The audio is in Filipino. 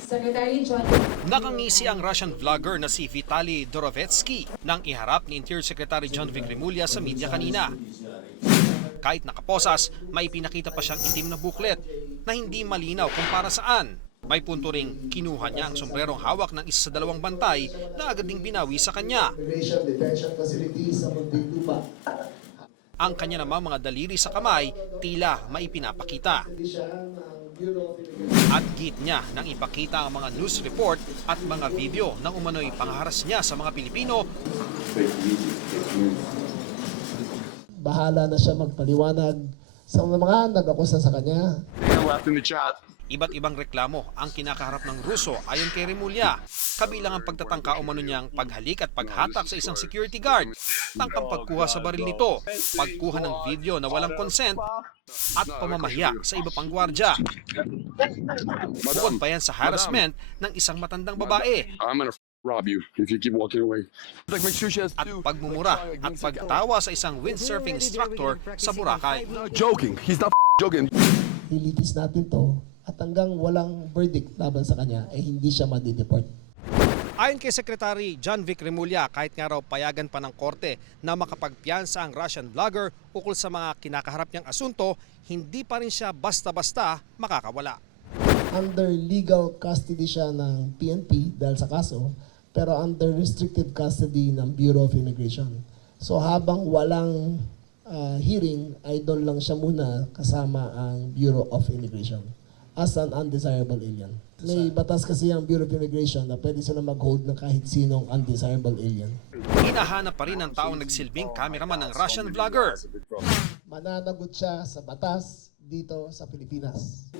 Secretary John. Nakangisi ang Russian vlogger na si Vitaly Dorovetsky nang iharap ni Interior Secretary John Vic Remulla sa media kanina. Kahit nakaposas, may pinakita pa siyang itim na booklet na hindi malinaw kung para saan. May punto ring kinuha niya ang sombrerong hawak ng isa sa dalawang bantay na agad ding binawi sa kanya. Detention facilities sa Muntinlupa. Ang kanya namang mga daliri sa kamay tila maipinapakita. At git niya nang ipakita ang mga news report at mga video ng umano'y pangharas niya sa mga Pilipino. Bahala na siya magpaliwanag sa mga nag-akusa sa kanya. Iba't ibang reklamo ang kinakaharap ng Ruso ayon kay Remulla. Kabilang ang pagtatangka umano niyang paghalik at paghatak sa isang security guard, tangkang pagkuha sa baril nito, pagkuha ng video na walang consent, at pamamahiya sa iba pang gwardya. Bukod pa yan sa harassment ng isang matandang babae. Rob you if you keep walking away. At pagmumura at pagtawa sa isang windsurfing instructor sa Boracay. Joking. He's not joking. Nilitis natin to at hanggang walang verdict laban sa kanya ay hindi siya madideport. Ayon kay Secretary John Vic Remulla, kahit nga raw payagan pa ng korte na makapagpiyansa ang Russian vlogger ukol sa mga kinakaharap niyang asunto, hindi pa rin siya basta-basta makakawala. Under legal custody siya ng PNP dahil sa kaso, pero under restricted custody ng Bureau of Immigration. So habang walang hearing, ay doon lang siya muna kasama ang Bureau of Immigration as an undesirable alien. May batas kasi ang Bureau of Immigration na pwede sila mag-hold ng kahit sinong undesirable alien. Hinahanap pa rin ang taong nagsilbing cameraman ng Russian vlogger. Mananagot siya sa batas dito sa Pilipinas.